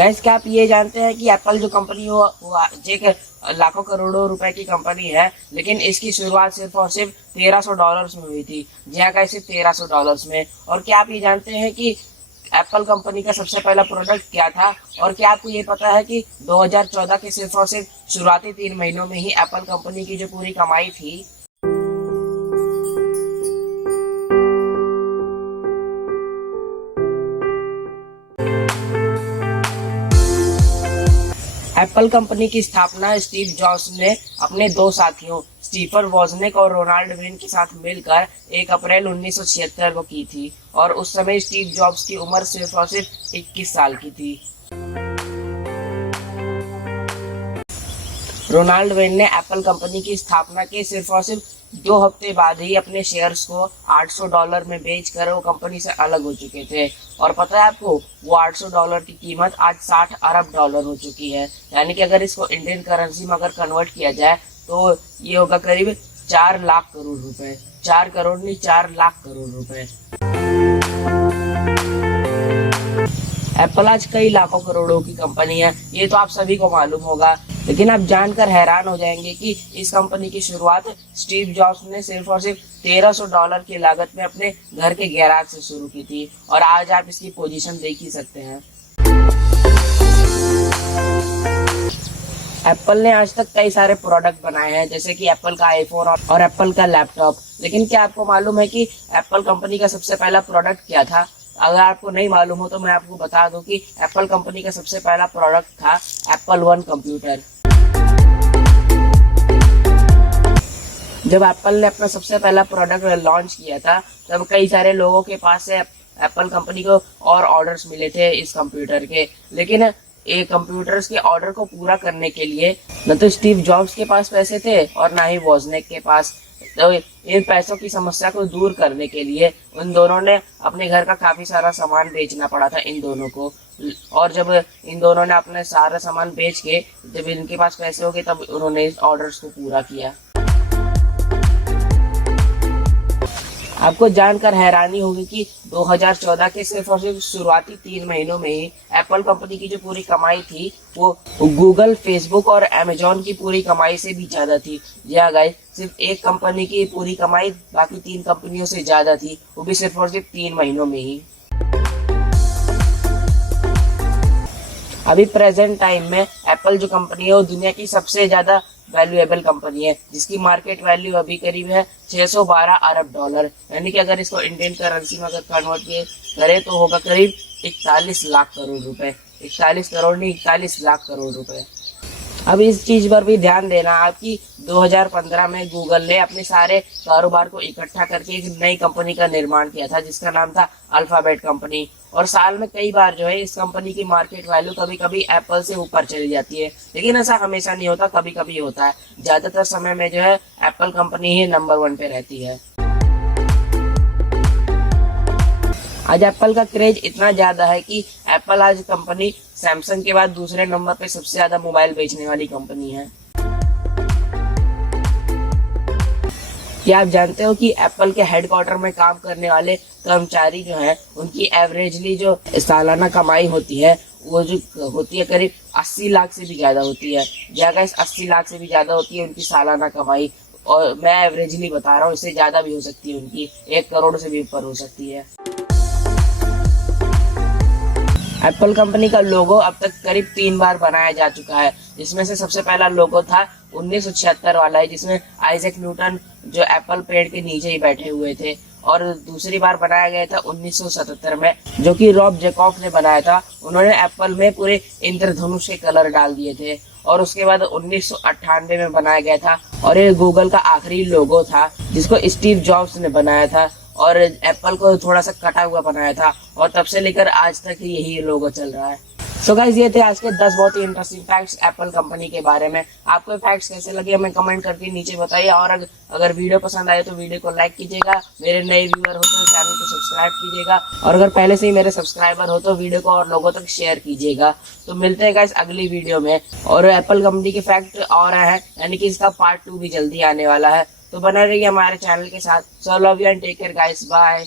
Guys, क्या आप ये जानते हैं कि एप्पल जो कंपनी वो एक लाखों करोड़ों रुपए की कंपनी है, लेकिन इसकी शुरुआत सिर्फ और सिर्फ $1300 में हुई थी। जी हाँ गाइस, सिर्फ $1300 में। और क्या आप ये जानते हैं कि एप्पल कंपनी का सबसे पहला प्रोडक्ट क्या था? और क्या आपको ये पता है कि 2014 के सिर्फ और सिर्फ शुरुआती 3 महीनों में ही एप्पल कंपनी की जो पूरी कमाई थी, एप्पल कंपनी की स्थापना स्टीव जॉब्स ने अपने दो साथियों स्टीफन वोजनिक और रोनाल्ड वेन के साथ मिलकर 1 अप्रैल 1976 को की थी। और उस समय स्टीव जॉब्स की उम्र सिर्फ और सिर्फ 21 साल की थी। रोनाल्ड वेन ने एप्पल कंपनी की स्थापना के सिर्फ और सिर्फ 2 हफ्ते बाद ही अपने शेयर्स को $800 में बेचकर वो कंपनी से अलग हो चुके थे। और पता है आपको, वो $800 की कीमत आज $60 अरब हो चुकी है। यानी कि अगर इसको इंडियन करेंसी में अगर कन्वर्ट किया जाए तो ये होगा करीब 4 लाख करोड़ रुपए। 4 करोड़ नहीं, 4 लाख करोड़ रुपए। एप्पल आज कई लाखों करोड़ों की कंपनी है, ये तो आप सभी को मालूम होगा। लेकिन आप जानकर हैरान हो जाएंगे कि इस कंपनी की शुरुआत स्टीव जॉब्स ने सिर्फ और सिर्फ $1300 की लागत में अपने घर के गैराज से शुरू की थी। और आज आप इसकी पोजीशन देख ही सकते हैं। एप्पल ने आज तक कई सारे प्रोडक्ट बनाए हैं, जैसे कि एप्पल का आईफोन और एप्पल का लैपटॉप। लेकिन क्या आपको मालूम है कि एप्पल कंपनी का सबसे पहला प्रोडक्ट क्या था? अगर आपको नहीं मालूम हो तो मैं आपको बता दूं कि एप्पल कंपनी का सबसे पहला प्रोडक्ट था एप्पल वन कंप्यूटर। जब एप्पल ने अपना सबसे पहला प्रोडक्ट लॉन्च किया था, तब कई सारे लोगों के पास से एप्पल कंपनी को और ऑर्डर्स मिले थे इस कंप्यूटर के। लेकिन ये कंप्यूटर्स के ऑर्डर को पूरा करने के लिए न तो स्टीव जॉब्स के पास पैसे थे और ना ही वोजनिक के पास। तो इन पैसों की समस्या को दूर करने के लिए उन दोनों ने अपने घर का काफी सारा सामान बेचना पड़ा था इन दोनों को। और जब इन दोनों ने अपने सारा सामान बेच के जब इनके पास पैसे हो गए, तब उन्होंने इस ऑर्डर्स को पूरा किया। आपको जानकर हैरानी होगी कि 2014 के सिर्फ और सिर्फ शुरुआती 3 महीनों में ही एप्पल कंपनी की जो पूरी कमाई थी वो गूगल, फेसबुक और अमेजॉन की पूरी कमाई से भी ज्यादा थी। जी हाँ गाइस, सिर्फ एक कंपनी की पूरी कमाई बाकी 3 कंपनियों से ज्यादा थी, वो भी सिर्फ और सिर्फ 3 महीनों में ही। अभी प्रेजेंट टाइम में एप्पल जो कंपनी है वो दुनिया की सबसे ज्यादा वैल्यूएबल कंपनी है, जिसकी मार्केट वैल्यू अभी करीब है $612 अरब। यानी कि अगर इसको इंडियन करेंसी में अगर कन्वर्ट करें तो होगा करीब 41 लाख करोड़ रुपए। 41 करोड़ नहीं, 41 लाख करोड़ रुपए। अब इस चीज पर भी ध्यान देना आपकी 2015 में गूगल ने अपने सारे कारोबार को इकट्ठा करके एक नई कंपनी का निर्माण किया था, जिसका नाम था अल्फाबेट कंपनी। और साल में कई बार जो है इस कंपनी की मार्केट वैल्यू कभी कभी एप्पल से ऊपर चली जाती है, लेकिन ऐसा हमेशा नहीं होता, कभी कभी होता है। ज्यादातर समय में जो है एप्पल कंपनी ही नंबर 1 पे रहती है। आज एप्पल का क्रेज इतना ज्यादा है कि एप्पल आज कंपनी सैमसंग के बाद दूसरे नंबर पे सबसे ज्यादा मोबाइल बेचने वाली कंपनी है। क्या आप जानते हो कि एप्पल के हेडक्वार्टर में काम करने वाले कर्मचारी जो हैं, उनकी एवरेजली जो सालाना कमाई होती है वो जो होती है करीब 80 लाख से भी ज्यादा होती है। जगह 80 लाख से भी ज्यादा होती है उनकी सालाना कमाई। और मैं एवरेजली बता रहा हूँ, इससे ज्यादा भी हो सकती है, उनकी 1 करोड़ से भी ऊपर हो सकती है। एप्पल कंपनी का लोगो अब तक करीब 3 बार बनाया जा चुका है, जिसमें से सबसे पहला लोगो था 1976 वाला है, जिसमें आइजैक न्यूटन जो एप्पल पेड़ के नीचे ही बैठे हुए थे। और दूसरी बार बनाया गया था 1977 में, जो कि रॉब जेकॉफ ने बनाया था। उन्होंने एप्पल में पूरे इंद्रधनुष के कलर डाल दिए थे। और उसके बाद 1998 में बनाया गया था, और ये गूगल का आखिरी लोगो था, जिसको स्टीव जॉब्स ने बनाया था और एप्पल को थोड़ा सा कटा हुआ बनाया था। और तब से लेकर आज तक यही लोगो चल रहा है। सो गाइस, ये थे आज के 10 बहुत ही इंटरेस्टिंग फैक्ट्स एप्पल कंपनी के बारे में। आपको फैक्ट्स कैसे लगे हमें कमेंट करके नीचे बताइए। और अगर वीडियो पसंद आए तो वीडियो को लाइक कीजिएगा। मेरे नए व्यूअर हो तो चैनल को सब्सक्राइब कीजिएगा। और अगर पहले से ही मेरे सब्सक्राइबर हो तो वीडियो को और लोगों तक शेयर कीजिएगा। तो मिलते हैं गाइस अगली वीडियो में। और एप्पल कंपनी के फैक्ट और हैं, यानी कि इसका पार्ट 2 भी जल्दी आने वाला है। तो बना रहिए हमारे चैनल के साथ। So love you and take care guys, bye.